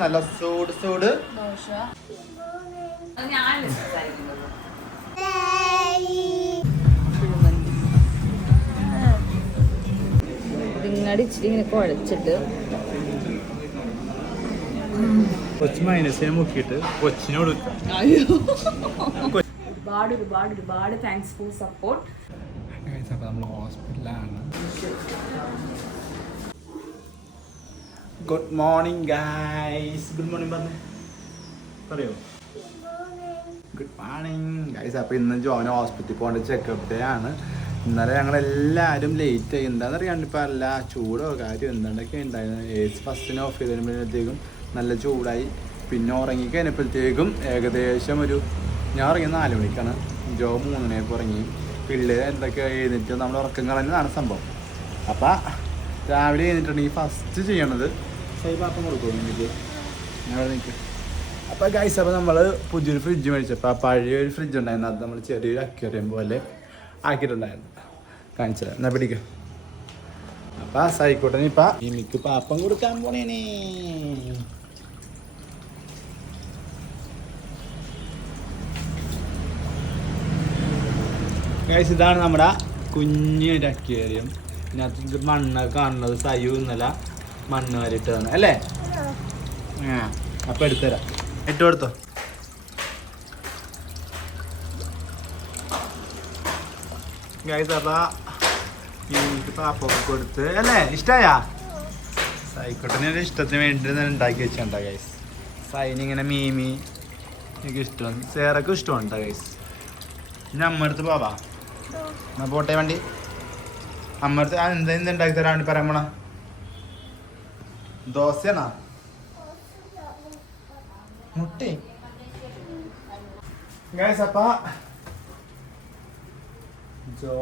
നല്ല സൂട് സൂട് ഇതിങ്ങാടി ഇച്ചിരി ഇങ്ങനെ കുഴച്ചിട്ട് കൊച്ചു മൈനസിനെ മുക്കിയിട്ട് കൊച്ചിനോട് ഒരുപാട് താങ്ക്സ് ഫോർ സപ്പോർട്ട്. നമ്മൾ ഹോസ്പിറ്റലാണ്. Good morning guys. Good morning പറയോ? Good morning guys. അപ്പോൾ ഇന്ന് ജോന ഹോസ്പിറ്റലിൽ പോകേണ്ട ചെക്കപ്പ് ഡേ ആണ്. ഇന്നലെ ഞങ്ങളെല്ലാവരും ലേറ്റ് ആയി. എന്താണെന്ന് അറിയാണ്ട് ഇപ്പോൾ അല്ല ചൂടോ കാര്യം എന്താണ്ടൊക്കെ ഉണ്ടായിരുന്നു. ഏസി ഫസ്റ്റിന് ഓഫ് ചെയ്ത് കഴിയുമ്പോഴത്തേക്കും നല്ല ചൂടായി. പിന്നെ ഉറങ്ങി കഴിഞ്ഞപ്പോഴത്തേക്കും ഏകദേശം ഞാൻ ഉറങ്ങി 4 മണിക്കാണ്. ജോ 3 മണിയൊക്കെ ഉറങ്ങി. പിള്ളേർ എന്തൊക്കെ എഴുന്നിട്ട് നമ്മൾ ഉറക്കം കളഞ്ഞതാണ് സംഭവം. അപ്പം രാവിലെ എഴുന്നിട്ടുണ്ടെങ്കിൽ ഫസ്റ്റ് ചെയ്യണത് പാപ്പം കൊടുക്കും എനിക്ക് ഞങ്ങൾ നിൽക്കും. അപ്പോൾ ഗൈസ് അപ്പോൾ നമ്മൾ പുതിയൊരു ഫ്രിഡ്ജ് മേടിച്ചപ്പോൾ ആ പഴയൊരു ഫ്രിഡ്ജ് ഉണ്ടായിരുന്നു. അത് നമ്മൾ ചെറിയൊരു അക്വേറിയം പോലെ ആക്കിയിട്ടുണ്ടായിരുന്നു. കാണിച്ചു തരാം. എന്നാൽ പിടിക്കാം. അപ്പം സൈക്കോട്ടെ ഇപ്പം എനിക്ക് പാപ്പം കൊടുക്കാൻ പോണേനേ. ഗൈസ് ഇതാണ് നമ്മുടെ കുഞ്ഞൊരു അക്വേറിയം. ഇതിനകത്ത് മണ്ണൊക്കെ കാണുന്നത് സയ്യു ഇന്നലെ മണ്ണ് വരിട്ട് തന്നെ അല്ലേ? അപ്പം എടുത്തുതരാം. ഇട്ട് കൊടുത്തോ. ഗൈസ് അപ്പം എനിക്ക് പാപ്പൊക്കെ കൊടുത്ത് അല്ലേ? ഇഷ്ടമായാ? സൈക്കോട്ടിന് ഇഷ്ടത്തിന് വേണ്ടി ഉണ്ടാക്കി വെച്ചിട്ടുണ്ടോ ഗൈസ്? സൈനിങ്ങനെ മീമി എനിക്ക് ഇഷ്ടമാണ്. സേറക്കും ഇഷ്ടമുണ്ടോ ഗൈസ്? ഇനി അമ്മ അടുത്ത് പോവാ. എന്നാ പോട്ടെ വണ്ടി. അമ്മ അടുത്ത് എന്തുണ്ടാക്കി തരാൻ വേണ്ടി പറയാൻ പോണ? ദോശയാണോ? മുട്ടി ഗൈസ്. അപ്പ ജോ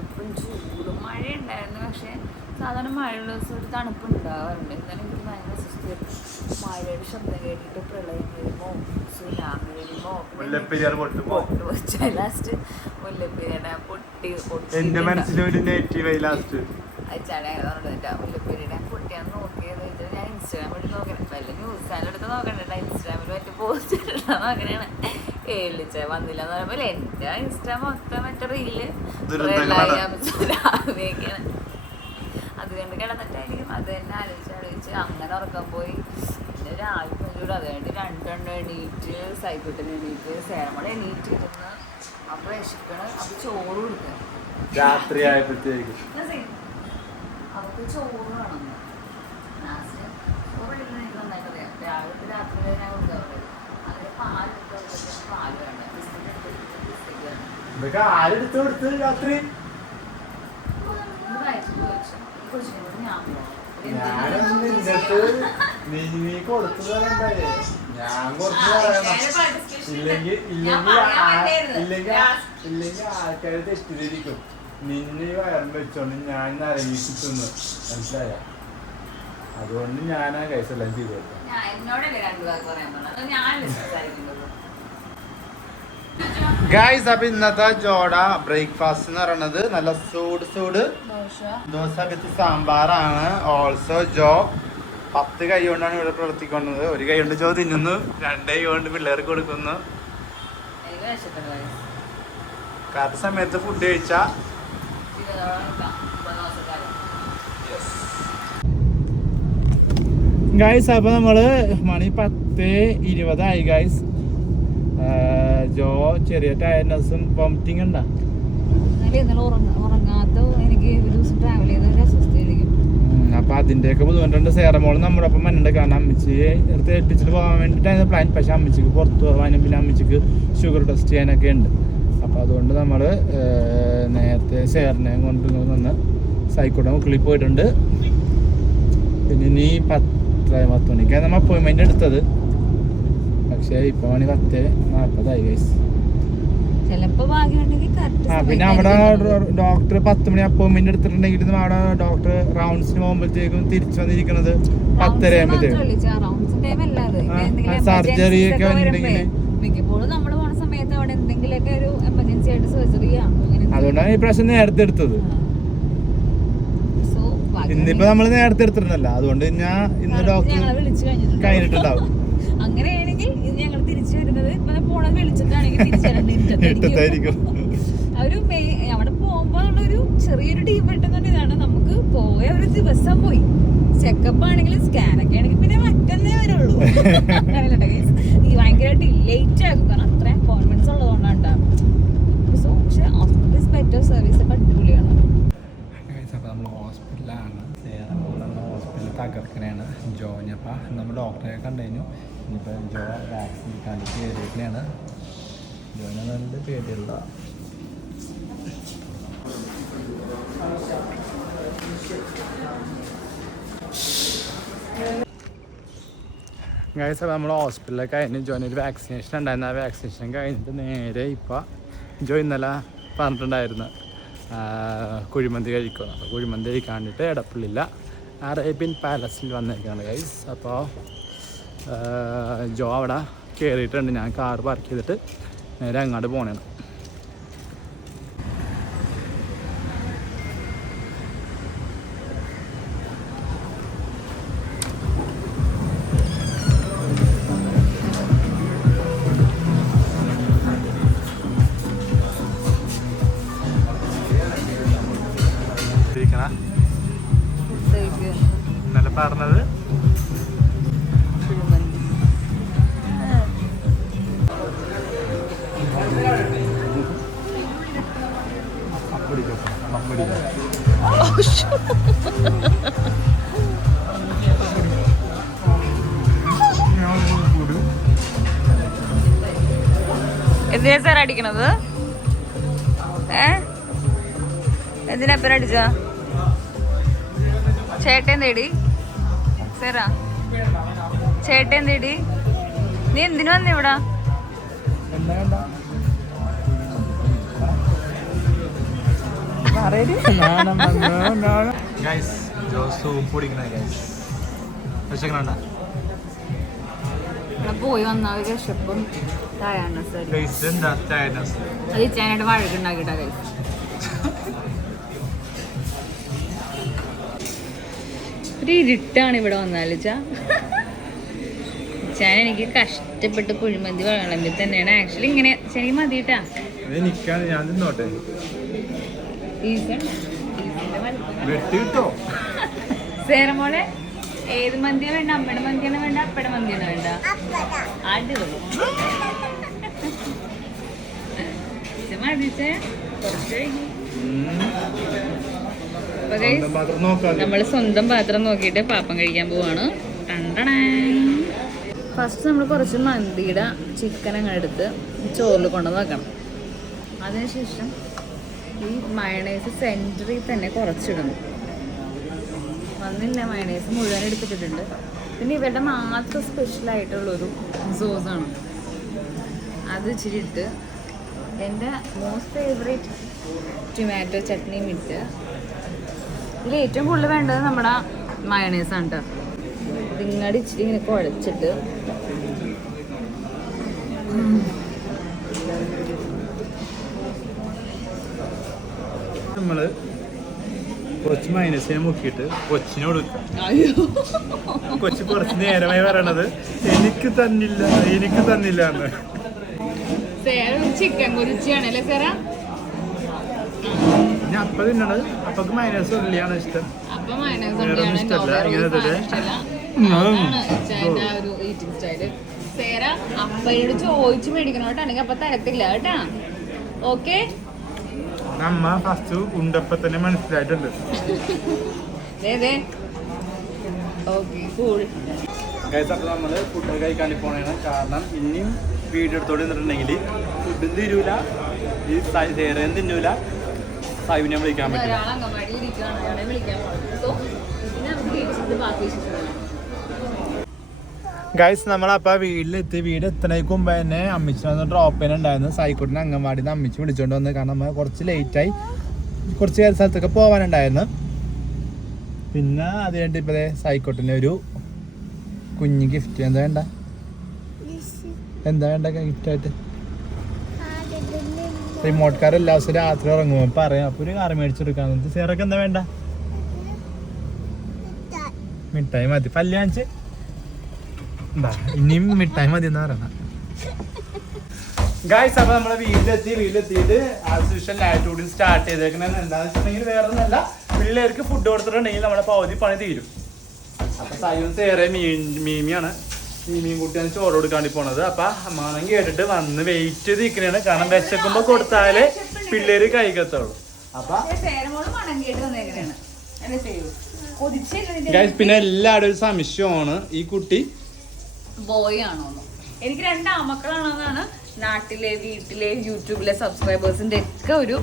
ഇപ്പം ചൂടും മഴ ഉണ്ടായിരുന്നു. പക്ഷെ സാധാരണ മഴയുള്ള ദിവസം ഒരു തണുപ്പുണ്ടാവാറുണ്ട്. എന്നാലും എനിക്ക് ഭയങ്കര അസ്വസ്ഥയായിരുന്നു. മഴയുടെ ശബ്ദം കേട്ടിട്ട് പ്രളയം വരുമോ സുനാമി വരുമോ ലാസ്റ്റ് മുല്ലപ്പെരിയുടെ മുല്ലപ്പെരിയുടെ പൊട്ടിയാന്ന് നോക്കിയത്. ഞാൻ ഇൻസ്റ്റാഗ്രാമിൽ നോക്കണം. വല്ല ന്യൂസ് ചാനലെടുത്ത് നോക്കണ്ട. ഇൻസ്റ്റാഗ്രാമിൽ മറ്റേ പോസ്റ്റ് ഇട്ടാ നോക്കണേണ്. കേളിച്ച വന്നില്ല എന്ന് പറയുമ്പോൾ എൻ്റെ ഇൻസ്റ്റാ മൊത്തം മറ്റേ റീല് സുനാമിയൊക്കെയാണ്. അതുകൊണ്ട് കിടന്നിട്ടായിരിക്കും. അത് തന്നെ ആലോചിച്ച് അങ്ങനെ ഉറക്കം പോയി. പിന്നെ രാവിലെ ചൂട് അത് കഴിഞ്ഞിട്ട് 2 എണീറ്റ് സൈക്കിട്ടിന് എണീറ്റ് സേമള എണീറ്റ് ഇരുന്ന് അപ്പം വിശക്കണം. അപ്പം ചോറ് കൊടുക്കുക. രാത്രി ആയപ്പോഴത്തേക്ക് അവർക്ക് ചോറ് വേണം. ലാസ്റ്റ് ചോറ് എടുക്കുന്ന എനിക്ക് നന്നായിട്ട് അറിയാം. രാവിലെ രാത്രി വരെ ഞാൻ കൊടുക്കാറുണ്ട്. അങ്ങനെ പാലെടുത്ത് പാല് വേണം. ബിസ്ക്കറ്റ് ബിസ്ക്കറ്റ് വേണം. രാത്രി നീ കൊടുത്തത് ഞാൻ ഇല്ലെങ്കിൽ ആൾക്കാര് തെറ്റിദ്ധരിക്കും. നിന്നെ വയറിൽ വെച്ചോണ്ട് ഞാൻ നരങ്ങിക്കുന്നു മനസ്സിലായ. അതുകൊണ്ട് ഞാനാ കേസെല്ലാം ചെയ്തു കൊടുക്കാം. ഗൈസ് അപ്പൊ ഇന്നത്തെ ജോഡ ബ്രേക്ക്ഫാസ്റ്റ് എന്ന് പറയുന്നത് നല്ല സൂട് ദോശ വിത്ത് സാമ്പാറാണ്. ഓൾസോ ജോ 10 കൈ കൊണ്ടാണ് ഇവിടെ പ്രവർത്തിക്കുന്നത്. 1 കൈ കൊണ്ട് ജോ തിന്നുന്നു, 2 കൈ കൊണ്ട് പിള്ളേർക്ക് കൊടുക്കുന്നു. കറക്റ്റ് സമയത്ത് ഫുഡ് കഴിച്ചാ ഗൈസ്. അപ്പൊ നമ്മള് മണി 10:20 ഗൈസ്. ജോ ചെറിയ ടയർനെസ്സും വോമിറ്റിംഗ് ഉണ്ടാ. അപ്പൊ അതിന്റെയൊക്കെ ബുദ്ധിമുട്ടുണ്ട്. സേറമോള് നമ്മുടെ ഒപ്പം മനുണ്ട്. കാരണം അമ്മച്ചിയെ ഏൽപ്പിച്ചിട്ട് പോകാൻ വേണ്ടിയിട്ടായിരുന്നു പ്ലാൻ. പക്ഷെ അമ്മച്ചിക്ക് പുറത്ത് പോകാനും പിന്നെ അമ്മച്ചിക്ക് ഷുഗർ ടെസ്റ്റ് ചെയ്യാനൊക്കെ ഉണ്ട്. അപ്പൊ അതുകൊണ്ട് നമ്മള് നേരത്തെ സേറിനെ കൊണ്ട് വന്ന് സൈക്കോട്ടെ മുക്കിളിൽ പോയിട്ടുണ്ട്. പിന്നെ ഇനി 10 മണിക്കാണ് നമ്മൾ അപ്പോയിൻമെന്റ് എടുത്തത്. പക്ഷെ ഇപ്പൊ മണി 10:40 ഗൈസ്. പിന്നെ അവിടെ ഡോക്ടർ 10 മണി അപ്പോയിൻമെന്റ് എടുത്തിട്ടുണ്ടെങ്കിൽ അവിടെ ഡോക്ടർ റൗണ്ട്സിന് പോകുമ്പോഴത്തേക്കും തിരിച്ചു വന്നിരിക്കുന്നത് 10:30 സർജറി ഒക്കെ ഉണ്ടെങ്കിൽ മിക്കപ്പോഴും നമ്മൾ പോണ സമയത്ത് അവിടെ എന്തെങ്കിലുമൊക്കെ ഒരു എമർജൻസി ആയിട്ട് സർജറിയാ. അതുകൊണ്ടാണ് ഈ പ്രാവശ്യം നേരത്തെ എടുത്തത്. ഇന്നിപ്പോ നമ്മള് നേരത്തെ എടുത്തിരുന്നല്ല, അതുകൊണ്ട് ഞാൻ ഇന്ന് ഡോക്ടർ കഴിഞ്ഞിട്ടുണ്ടാവും. അങ്ങനെയാണെങ്കിൽ ഇത് ഞങ്ങൾ തിരിച്ചു വരുന്നത് ഇപ്പൊ പോണത് വിളിച്ചിട്ടാണെങ്കിൽ തിരിച്ചായിരിക്കും. ഒരു അവിടെ പോകുമ്പോ ഒരു ചെറിയൊരു ടീം കിട്ടുന്നുണ്ട്. ഇതാണ് നമുക്ക് പോയ ഒരു ദിവസം പോയി. ചെക്കപ്പ് ആണെങ്കിലും സ്കാനൊക്കെ ആണെങ്കിൽ പിന്നെ മറ്റന്നേ വരുള്ളൂ. ഈ ഭയങ്കരമായിട്ട് ലേറ്റ് ആക്കും, കാരണം അത്ര അപ്പോയിന്റ്മെന്റ്സ് ഉള്ളതുകൊണ്ടാണ് ഉണ്ടാവും. സോ പക്ഷെ ഹോസ്പിറ്റൽ ബെറ്റർ സർവീസ് ഒക്കെ അടിപൊളിയാണ്. നമ്മൾ ഹോസ്പിറ്റലാണ്, ഹോസ്പിറ്റൽ തകർക്കണയാണ് ജോനപ്പം. നമ്മൾ ഡോക്ടറെ കണ്ടുകഴിഞ്ഞു. ഇനിയിപ്പോൾ ജോ വാക്സിൻ എടുക്കാണ്ട് കയറിയിട്ടാണ്. ജോന നല്ല പേടിയുള്ള ഗൈസ്. അപ്പോൾ നമ്മൾ ഹോസ്പിറ്റലിലൊക്കെ കഴിഞ്ഞ് ജോയിനൊരു വാക്സിനേഷൻ ഉണ്ടായിരുന്നു. ആ വാക്സിനേഷൻ കഴിഞ്ഞിട്ട് നേരെ ഇപ്പം ജോ ഇന്നലെ പറഞ്ഞിട്ടുണ്ടായിരുന്നു കുഴിമന്തി കഴിക്കണം. അപ്പോൾ കുഴിമന്തി കഴിക്കാണ്ടിട്ട് എടപ്പള്ളിയില്ല അറേബ്യൻ പാലസിൽ വന്നിരിക്കുകയാണ് ഗൈസ്. അപ്പോൾ ജോ അവിടെ കയറിയിട്ടുണ്ട്. ഞാൻ കാർ പാർക്ക് ചെയ്തിട്ട് നേരെ അങ്ങോട്ട് പോകണേണ്. ഇന്നലെ പറഞ്ഞത് എന്തിനാ സാർ അടിക്കണത്? എന്തിനാ പേര് അടിച്ച? ചേട്ടൻ തേടി സാറാ, ചേട്ടൻ തേടി. നീ എന്തിനു വന്ന ഇവിടെ? പോയി വന്ന വിശപ്പും അത് ഇച്ചാനായിട്ട് വഴക്കുണ്ടാക്കിട്ടാ കൈസ്. ഒരു ഇരുട്ടാണ് ഇവിടെ വന്നാല് ചാൻ. എനിക്ക് കഷ്ടപ്പെട്ട് കുഴിമന്തി വിളമ്പി തന്നെയാണ് ആക്ച്വലി ഇങ്ങനെ ശരി മതിട്ടാ. സേരമോളെ ഏത് മന്തിയാണ് വേണ്ട? അമ്മയുടെ മന്തിയാണ് വേണ്ട, അപ്പയുടെ മന്തിയാണ് വേണ്ട? അടിപൊളി മതിച്ചേ. നമ്മള് സ്വന്തം പാത്രം നോക്കിയിട്ട് പാപ്പം കഴിക്കാൻ പോവാണ്. ഫസ്റ്റ് നമ്മൾ കുറച്ച് മന്തിയുടെ ചിക്കൻ അങ്ങനെ എടുത്ത് ചോറിൽ കൊണ്ടുവന്ന് വെക്കണം. അതിനുശേഷം ഈ മയണൈസ് സെൻറ്ററിൽ തന്നെ കുറച്ചിടണം. വന്നില്ല, മയണൈസ് മുഴുവൻ എടുത്തിട്ടിട്ടുണ്ട്. പിന്നെ ഇവരുടെ മാത്രം സ്പെഷ്യലായിട്ടുള്ളൊരു സോസാണ്, അത് ഇച്ചിരി ഇട്ട് എൻ്റെ മോസ്റ്റ് ഫേവറേറ്റ് ടൊമാറ്റോ ചട്നിയും ഇട്ട്. ഇതിൽ ഏറ്റവും കൂടുതൽ വേണ്ടത് നമ്മുടെ മയണൈസാണ് കേട്ടോ. ഇതിങ്ങാടി ഇച്ചിരി ഇങ്ങനെ കുഴച്ചിട്ട് നമ്മള് കുറച്ച് മൈനസിനെ മുക്കിയിട്ട് കൊച്ചിനെ കൊടുക്കാം. കൊച്ചി കുറച്ച് നേരമായി പറയണത് എനിക്ക് തന്നില്ല എനിക്ക് തന്നില്ല എന്ന്. ചിക്കൻ കുരിച്ചിയാണല്ലേ സാറാ? ഞാൻ അപ്പ തിന്നണത് അപ്പക്ക് മൈനസ് ഉള്ളിയാണ് ഇഷ്ടം. ഇഷ്ടല്ല ഇങ്ങനെ അപ്പയോട് ചോദിച്ചു മേടിക്കണം കേട്ടോ, അല്ലെങ്കിൽ അപ്പൊ തരത്തില്ല കേട്ടാ. ഓക്കെ, നമ്മ ഫസ്റ്റ് ഉണ്ടപ്പ തന്നെ മനസ്സിലായിട്ടുണ്ട്. അപ്പൊ നമ്മള് ഫുഡ് കഴിക്കാൻ പോണേണ്. കാരണം ഇനിയും വീഡിയോ എടുത്തോടെ നിന്നിട്ടുണ്ടെങ്കിൽ ഫുഡും തിരൂല, ഈ സേരയും തിന്നൂല, സൈവിനെ വിളിക്കാൻ പറ്റില്ല. ഗൈസ് നമ്മളപ്പോൾ വീട്ടിലെത്തി. വീട് എത്തണേക്ക് മുമ്പ് തന്നെ അമ്മിച്ച് വന്ന് ഡ്രോപ്പ് ചെയ്യാനുണ്ടായിരുന്നു. സായിക്കോട്ടിന് അംഗൻവാടിയിൽ നിന്ന് അമ്മിച്ച് വിളിച്ചോണ്ട് വന്ന്. കാരണം നമ്മൾ കുറച്ച് ലേറ്റായി, കുറച്ച് സ്ഥലത്തൊക്കെ പോകാനുണ്ടായിരുന്നു. പിന്നെ അത് കഴിഞ്ഞിട്ട് ഇപ്പൊ സായിക്കോട്ടിന് ഒരു കുഞ്ഞ് ഗിഫ്റ്റ്. എന്താ വേണ്ട ഗിഫ്റ്റ് ആയിട്ട്? റിമോട്ട് കാർ എല്ലാ ദിവസവും രാത്രി ഇറങ്ങുമ്പോ പറയാം. അപ്പൊ ഒരു കാർ മേടിച്ചെടുക്കാൻ. സേറൊക്കെ എന്താ വേണ്ട? മിഠായി മതി. പല്ല് കാണിച്ച് ഇനിയും മിഠായി മതി എന്നാ പറയണ. ഗായ്സ്, അപ്പൊ നമ്മളെ വീട്ടിലെത്തിയിട്ട് ലൈറ്റ് സ്റ്റാർട്ട് ചെയ്തേക്കണ. എന്താന്ന് വെച്ചിട്ടുണ്ടെങ്കിൽ വേറെ ഒന്നല്ല, പിള്ളേർക്ക് ഫുഡ് കൊടുത്തിട്ടുണ്ടെങ്കിൽ നമ്മുടെ പകുതി പണി തീരും. അപ്പൊ സൈലൻസ് ഏറെ മീമിയാണ്. മീമിയും കുട്ടിയാണ് ചോറ് കൊടുക്കാൻ വേണ്ടി പോണത്. അപ്പൊ അമ്മാനം കേട്ടിട്ട് വന്ന് വെയിറ്റ് ചെയ്ത് നിൽക്കണേണ്. കാരണം വിശക്കുമ്പോ കൊടുത്താലേ പിള്ളേര് കഴിക്കത്തുള്ളൂ. അപ്പൊ ഗായ്സ്, പിന്നെ എല്ലാവരും ഒരു സംശയമാണ്, ഈ കുട്ടി ബോയ് ആണോ? എനിക്ക് 2 ആമക്കളാണെന്നാണ് നാട്ടിലെ, വീട്ടിലെ, യൂട്യൂബിലെ സബ്സ്ക്രൈബേഴ്സിന്റെ ഒക്കെ ഒരു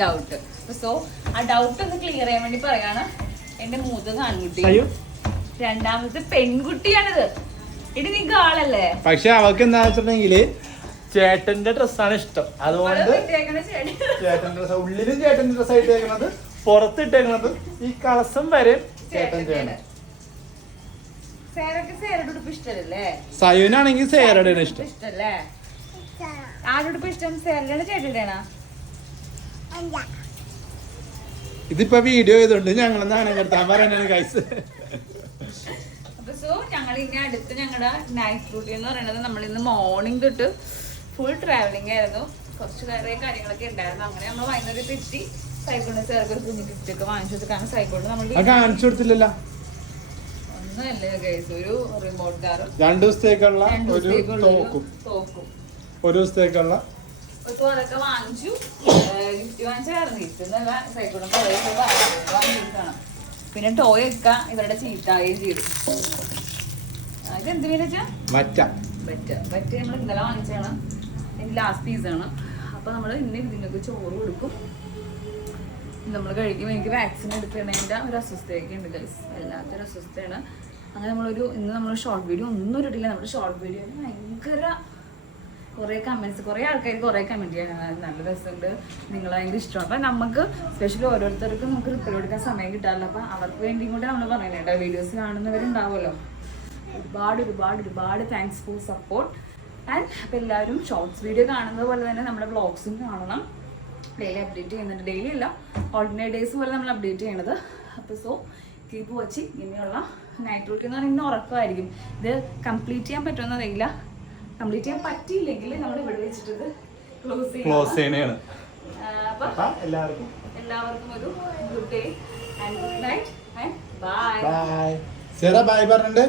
ഡൗട്ട്. സോ ആ ഡൗട്ട് ഒന്ന് ക്ലിയർ ചെയ്യാൻ വേണ്ടി പറയാണ്. എന്റെ മൂത്തത് ആൺകുട്ടി, രണ്ടാമത്തെ പെൺകുട്ടിയാണിത്. ഇനി നീ ആളല്ലേ? പക്ഷെ അവൾക്ക് എന്താ വെച്ചിട്ടുണ്ടെങ്കില് ചേട്ടന്റെ ഡ്രസ്സാണ് ഇഷ്ടം. അതുകൊണ്ട് ചേട്ടന്റെ ഡ്രസ്, ഉള്ളിലും ചേട്ടന്റെ ഡ്രസ് ഇട്ടേക്കണത്, പുറത്തിട്ടേക്കണത് ഈ കളസം വരെ ചേട്ടൻ ചെയ്യണം. സയുനാണെങ്കിൽ സേരയുടെ ഇഷ്ടം. ആരോട് ഇഷ്ടം? സേരയുടെ ചേട്ടയുടെയാണോ? ഇതിപ്പോ വീഡിയോ ചെയ്തോണ്ട് ഞങ്ങളെ നാണം കെടുത്താൻ പറയണേ ഗൈസ്. സോ ഞങ്ങൾ ഇനി അടുത്ത് ഞങ്ങളുടെ നൈറ്റ് റൂട്ടീൻ എന്ന് പറയുന്നത്, നമ്മൾ ഇന്ന് മോർണിംഗ് തൊട്ട് ഫുൾ ട്രാവലിംഗ് ആയിരുന്നു. കുറച്ച് കാര്യങ്ങളൊക്കെ ഉണ്ടായിരുന്നു. അങ്ങനെ നമ്മൾ വൈകുന്നേരം എത്തി സൈക്കിളിന് ചേർക്ക് ഒരു കുഞ്ഞു ഗിഫ്റ്റ് ഒക്കെ വാങ്ങിച്ചു കൊടുക്കാൻ. സൈക്കിളിന് നമ്മൾ കാണിച്ചു കൊടുത്തില്ലല്ലോ. ഒന്നല്ലേ ഗൈസ്, ഒരു റിമോട്ട് കാറും 2 ദിവസത്തേക്കുള്ള ഒരു തോക്കും ഒരു ദിവസത്തേക്കുള്ള അതൊക്കെ വാങ്ങിച്ചു. ഗിഫ്റ്റ് വാങ്ങിച്ചായിരുന്നു. ഗിഫ്റ്റ് സൈക്കിളും വാങ്ങിക്കണം. പിന്നെ ടോയ് ഒക്കെ ഇവരുടെ ചീത്താവുകയും ചെയ്തു. ഇതെന്ത് മീനച്ചാ? ബറ്റ നമ്മൾ ഇന്നലെ വാങ്ങിച്ചാണ്. എനിക്ക് ലാസ്റ്റ് പീസാണ്. അപ്പൊ നമ്മൾ ഇന്ന് നിങ്ങൾക്ക് ചോറ് കൊടുക്കും, നമ്മൾ കഴിക്കും. എനിക്ക് വാക്സിൻ എടുക്കണതിൻ്റെ ഒരു അസ്വസ്ഥയൊക്കെ ഉണ്ട് ഗൈസ്, വല്ലാത്തൊരു അസ്വസ്ഥയാണ്. അങ്ങനെ ഇന്ന് നമ്മൾ ഷോർട്ട് വീഡിയോ ഒന്നും ഇട്ടില്ല. നമ്മുടെ ഷോർട്ട് വീഡിയോ ഭയങ്കര കുറേ കമൻറ്റ്സ്, കുറേ ആൾക്കാർ കുറേ കമൻറ്റ് ചെയ്യാൻ നല്ല രസമുണ്ട്, നിങ്ങൾ ഭയങ്കര ഇഷ്ടമാണ്. അപ്പം നമുക്ക് സ്പെഷ്യലി ഓരോരുത്തർക്കും നമുക്ക് റിപ്ലൈ കൊടുക്കാൻ സമയം കിട്ടാറില്ല. അപ്പം അവർക്ക് വേണ്ടിയും കൂടെ നമ്മൾ പറയുന്നത് കേട്ടോ. വീഡിയോസ് കാണുന്നവരുണ്ടാവുമല്ലോ. ഒരുപാട് താങ്ക്സ് ഫോർ സപ്പോർട്ട്. ആൻഡ് അപ്പം എല്ലാവരും ഷോർട്സ് വീഡിയോ കാണുന്നത് പോലെ തന്നെ നമ്മുടെ വ്ളോഗ്സും കാണണം. ഡെയിലി അപ്ഡേറ്റ് ചെയ്യുന്നുണ്ട്. ഡെയിലി അല്ല, ഓൾട്ടർനേറ്റ് ഡേയ്സ് പോലെ നമ്മൾ അപ്ഡേറ്റ് ചെയ്യണത്. അപ്പോൾ സോ കീപ്പ് വാച്ചിങ്. ഇനിയുള്ള നൈറ്റ് റൂട്ടീൻ എന്ന് പറയുന്നത് ഉറക്കമായിരിക്കും. ഇത് കംപ്ലീറ്റ് ചെയ്യാൻ പറ്റുമെന്നറിയില്ല. കംപ്ലീറ്റ് ചെയ്യാൻ പറ്റിയില്ലെങ്കിൽ നമ്മൾ ഇവിടെ വെച്ചിട്ട് ക്ലോസ് ചെയ്യണം. അപ്പം എല്ലാവർക്കും ഒരു good day and good night and bye. Bye. Bye പറഞ്ഞിട്ട്